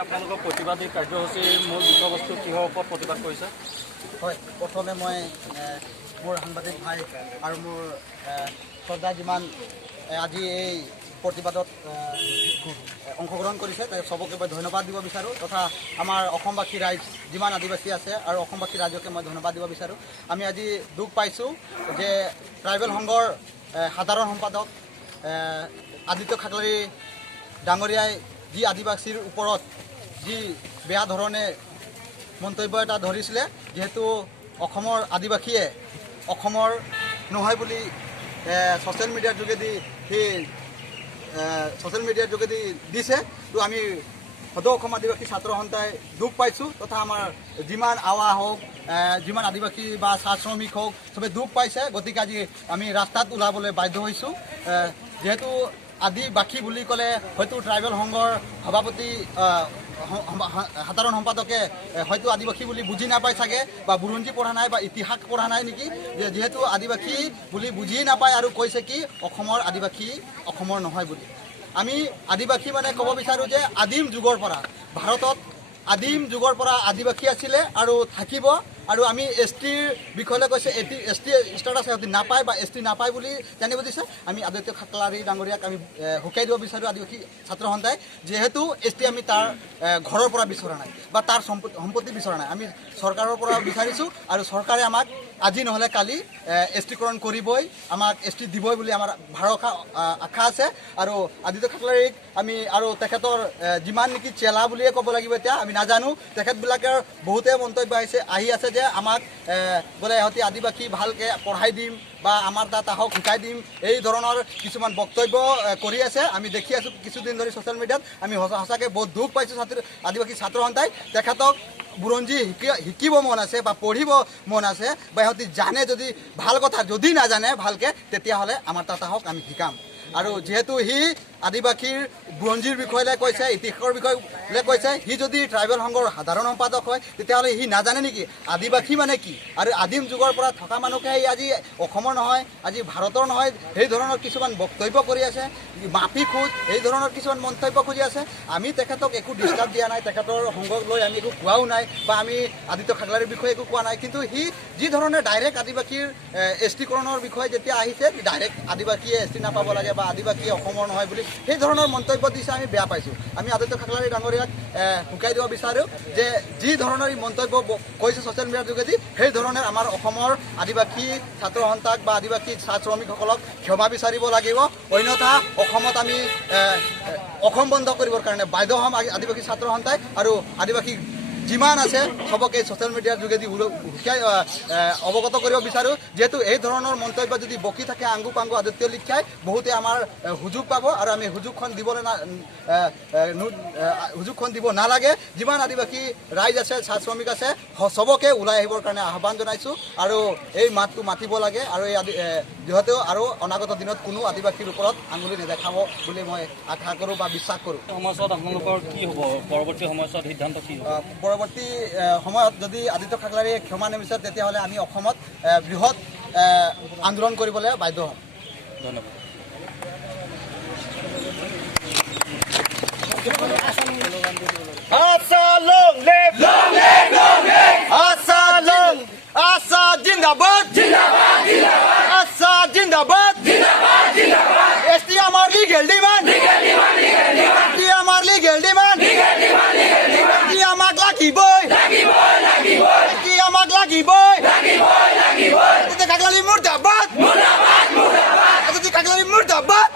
আপোনালোকৰ প্ৰতিবাদী কাৰ্যসূচীৰ মূল বিষয়বস্তু কিহৰ ওপৰত প্ৰতিবাদ কৰিছে? হয়, প্ৰথমে মই মোৰ সাংবাদিক ভাই আৰু মোৰ শ্ৰদ্ধা যিমান আজি এই প্ৰতিবাদত অংশগ্ৰহণ কৰিছে চবকে মই ধন্যবাদ দিব বিচাৰোঁ তথা আমাৰ অসমবাসী ৰাইজ যিমান আদিবাসী আছে আৰু অসমবাসী ৰাইজকে মই ধন্যবাদ দিব বিচাৰোঁ। আমি আজি দুখ পাইছোঁ যে ট্ৰাইবেল সংঘৰ সাধাৰণ সম্পাদক আদিত্য খাকলাৰী ডাঙৰীয়াই যি আদিবাসীৰ ওপৰত যি বেয়া ধৰণে মন্তব্য এটা ধৰিছিলে, যিহেতু অসমৰ আদিবাসীয়ে অসমৰ নহয় বুলি ছ'চিয়েল মিডিয়াৰ যোগেদি দিছে। তো আমি সদৌ অসম আদিবাসী ছাত্ৰ সন্থাই দুখ পাইছোঁ তথা আমাৰ যিমান আৱা হওক যিমান আদিবাসী বা চাহ শ্ৰমিক হওক চবে দুখ পাইছে। গতিকে আজি আমি ৰাস্তাত ওলাবলৈ বাধ্য হৈছোঁ। যিহেতু আদিবাসী বুলি ক'লে হয়তো ট্ৰাইবেল সংঘৰ সভাপতি সাধাৰণ সম্পাদকে হয়তো আদিবাসী বুলি বুজি নাপায় চাগে, বা বুৰঞ্জী পঢ়া নাই বা ইতিহাস পঢ়া নাই নেকি, যিহেতু আদিবাসী বুলি বুজিয়ে নাপায় আৰু কৈছে কি অসমৰ আদিবাসী অসমৰ নহয় বুলি। আমি আদিবাসী মানে ক'ব বিচাৰোঁ যে আদিম যুগৰ পৰা ভাৰতত আদিম যুগৰ পৰা আদিবাসী আছিলে আৰু থাকিব। আৰু আমি এছ টিৰ বিষয়লৈ কৈছে এছ টি ষ্টেটাছ সিহঁতি নাপায় বা এছ টি নাপায় বুলি জানিব দিছে। আমি আদিত্য খাকলাৰী ডাঙৰীয়াক আমি শুকাই দিব বিচাৰোঁ আদিবাসী ছাত্ৰ সন্থাই, যিহেতু এছ টি আমি তাৰ ঘৰৰ পৰা বিচৰা নাই বা তাৰ সম্পত্তি বিচৰা নাই, আমি চৰকাৰৰ পৰা বিচাৰিছোঁ আৰু চৰকাৰে আমাক আজি নহ'লে কালি এছ টিকৰণ কৰিবই, আমাক এছ টি দিবই বুলি আমাৰ ভৰসা আশা আছে। আৰু আদিত্য খাকলাৰীক আমি আৰু তেখেতৰ যিমান নেকি চেলা বুলিয়ে ক'ব লাগিব, এতিয়া আমি নাজানো, তেখেতবিলাকৰ বহুতে মন্তব্য আহি আছে যে আমাক বোলে ইহঁতি আদিবাসী ভালকৈ পঢ়াই দিম বা আমাৰ তাত আহক শিকাই দিম, এই ধৰণৰ কিছুমান বক্তব্য কৰি আছে। আমি দেখি আছোঁ কিছুদিন ধৰি ছ'চিয়েল মিডিয়াত। আমি সঁচাকৈ বহুত দুখ পাইছোঁ আদিবাসী ছাত্ৰ সন্থাই। তেখেতক বুৰঞ্জী শিকিব মন আছে বা পঢ়িব মন আছে বা সিহঁতি জানে, যদি ভাল কথা যদি নাজানে ভালকৈ তেতিয়াহ'লে আমাৰ তাত আহক, আমি শিকাম। আৰু যিহেতু সি আদিবাসীৰ বুৰঞ্জীৰ বিষয়লৈ কৈছে, ইতিহাসৰ বিষয়লৈ কৈছে, সি যদি ট্ৰাইবেল সংঘৰ সাধাৰণ সম্পাদক হয় তেতিয়াহ'লে সি নাজানে নেকি আদিবাসী মানে কি? আৰু আদিম যুগৰ পৰা থকা মানুহে আজি অসমৰ নহয়, আজি ভাৰতৰ নহয়, সেই ধৰণৰ কিছুমান বক্তব্য কৰি আছে, মাপি খোজ এই ধৰণৰ কিছুমান মন্তব্য খুজি আছে। আমি তেখেতক একো ডিষ্টাৰ্ব দিয়া নাই, তেখেতৰ সংঘক লৈ আমি একো কোৱাও নাই বা আমি আদিত্য খাকলাৰীৰ বিষয়ে একো কোৱা নাই। কিন্তু সি যি ধৰণে ডাইৰেক্ট আদিবাসীৰ এছ টিকৰণৰ বিষয়ে যেতিয়া আহিছে, ডাইৰেক্ট আদিবাসীয়ে এছ টি নাপাব লাগে বা আদিবাসী অসমৰ নহয় বুলি সেই ধৰণৰ মন্তব্য দিছে, আমি বেয়া পাইছোঁ। আমি আদিত্য খাকলাৰী ডাঙৰীয়াক শুকাই দিব বিচাৰোঁ যে যি ধৰণৰ মন্তব্য কৈছে ছ'চিয়েল মিডিয়াৰ যোগেদি, সেই ধৰণে আমাৰ অসমৰ আদিবাসী ছাত্ৰ সন্থাক বা আদিবাসী চাহ শ্ৰমিকসকলক ক্ষমা বিচাৰিব লাগিব। অন্যথা অসমত আমি অসম বন্ধ কৰিবৰ কাৰণে বাধ্য হ'ম আদিবাসী ছাত্ৰ সন্থাই। আৰু আদিবাসী যিমান আছে চবকে ছ'চিয়েল মিডিয়াৰ যোগেদি অৱগত কৰিব বিচাৰোঁ, যিহেতু এই ধৰণৰ মন্তব্য যদি বকি থাকে আংগু পাংগু আদিত্য লিখাই বহুতে আমাৰ সুযোগ পাব আৰু আমি সুযোগখন দিব নালাগে। যিমান আদিবাসী ৰাইজ আছে, চাহ শ্ৰমিক আছে, চবকে ওলাই আহিবৰ কাৰণে আহ্বান জনাইছোঁ আৰু এই মাতটো মাতিব লাগে। আৰু এই যিহেতু আৰু অনাগত দিনত কোনো আদিবাসীৰ ওপৰত আঙুলি নেদেখাব বুলি মই আশা কৰোঁ বা বিশ্বাস কৰোঁ। সমাজত আপোনালোকৰ কি হ'ব পৰৱৰ্তী সময়ছোৱাত সিদ্ধান্ত কি হ'ব? পৰৱৰ্তী সময়ত যদি আদিত্য খাকলাৰীয়ে ক্ষমা নিবিচাৰে তেতিয়াহ'লে আমি অসমত বৃহৎ আন্দোলন কৰিবলৈ বাধ্য হ'ম। ধন্যবাদ। আশা জিন্দাবাদ, আশা জিন্দাবাদ, এছ টি আমাৰ লিগেল ডিমাণ্ড, আমাৰ লিগেল ডিমাণ্ড, আমাক লাগিবই, আমাক লাগিবই, আদিত্য খাকলাৰী মুৰ্দাবাদ, আদিত্য খাকলাৰী মুৰ্দাবাদ।